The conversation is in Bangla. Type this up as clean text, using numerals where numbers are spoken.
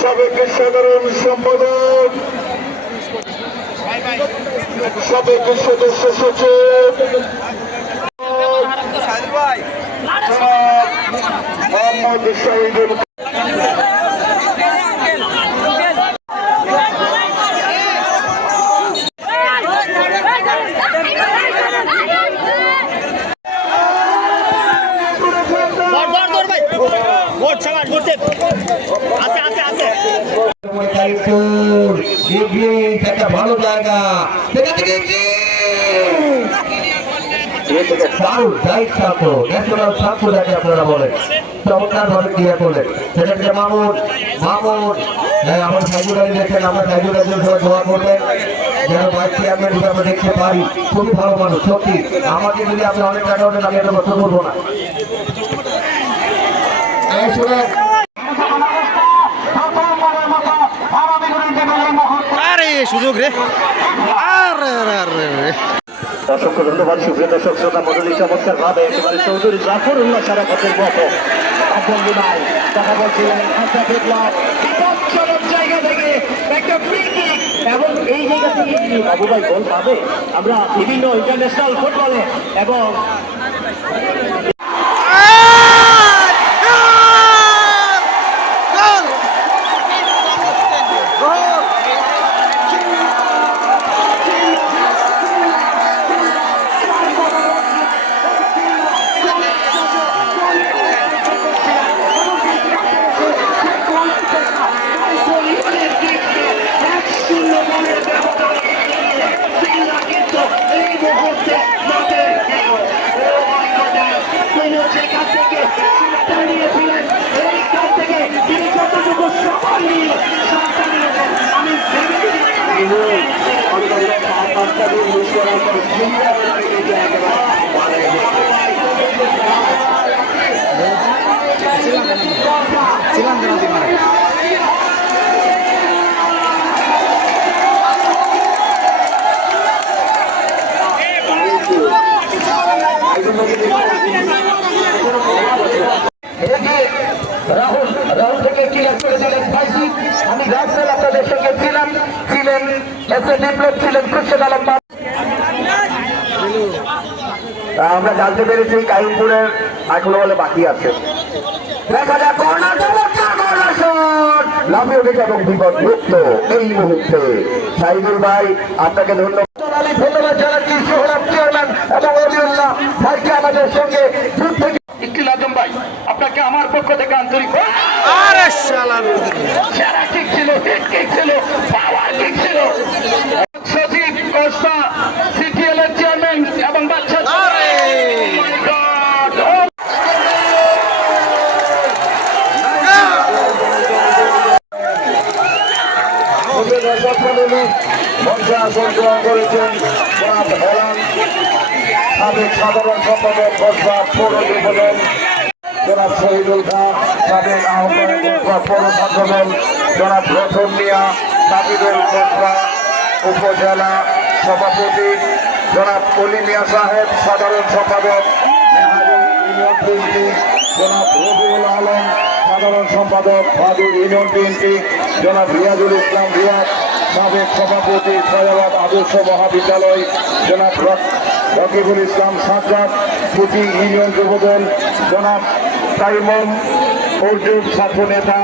সাবেক সাধারণ সম্পাদক, সাবেক সদস্য সচিব মোহাম্মদ শহীদুল একটা ভালো জায়গা ন্যাশনাল ছাত্র যাকে আপনারা বলেন, চমৎকার ভাবে ক্রিয়া করলেন। সেটা মামুন মামুন আমার সাইজুর আলী দেখেন, আমরা সাইজুর আলীর সবাই দোয়া করবেন যেন ভাইস চেয়ারম্যান যদি আমরা দেখতে পারি। খুবই ভালো মানুষ সত্যি। আমাকে যদি আপনি অনেক টাকা ওঠেন আমি এটা বছর করবো না। সুযোগ রে অসংখ্য ধন্যবাদ সুপ্রিয় দর্শক শ্রোতা মন্ডলী। চমৎকার ভাবে একেবারে চৌধুরী জাফরুল্লাহ সারাফতের মতো কথা বলছিলেন। আমরা দেখলাম জায়গা থেকে একটা ফ্রি কিক এবং এই জায়গা থেকে বাবু ভাই গোল পাবে। আমরা বিভিন্ন ইন্টারন্যাশনাল ফুটবলে এবং রাহুল থেকে ক্লিয়ার করে দিলেন ভাইসি। আমি রাসেল আপনাদের সঙ্গে ছিলেন এস এ বিপ্লব ছিলেন খুরশেদ আলম। আমরা জানতে পেরেছি কাহিমপুরের এখনো বলে বাকি আছে। দেখা যাক লাফিয়ে উঠেছে এবং বিপদ মুক্ত এই মুহূর্তে। সাইদুল ভাই আপনাকে ধন্যবাদ জানাচ্ছি। সোহরাব চেয়ারম্যান এবং অলিউল্লাহ ভাইকে আমাদের সঙ্গে ইকবাল আজম ভাই আপনাকে আমার পক্ষ থেকে আন্তরিক কিক ছিল, কিক ছিল, পাওয়ার কিক ছিল। সচিব কস্তা সিটিএল এর চেয়ারম্যান এবং বাচ্চা মঞ্চে আসন গ্রহণ করেছেন সাবেক সাধারণ সম্পাদক কসবা পৌর যুবদল জনাব শহীদুল খান, সাবেক আহ্বায়ক পৌর ছাত্রদল জনাব রতন মিয়া, সাবিদুল কসবা উপজেলা সভাপতি জনাব কলি মিয়া সাহেব, সাধারণ সম্পাদক ইউনিয়ন বিএনপি জনাব রবিউল আলম, সাধারণ সম্পাদক ভাদুর ইউনিয়ন বিএনপি জনাব রিয়াজুল ইসলাম রিয়াদ, সাবেক সভাপতি সৈয়দ আদর্শ মহাবিদ্যালয় জনাব রকিবুল ইসলাম সাজ্জাদ, পুঁটি ইউনিয়ন যুবদল জনাব তাইমুল অর্জুন ছাত্র নেতা।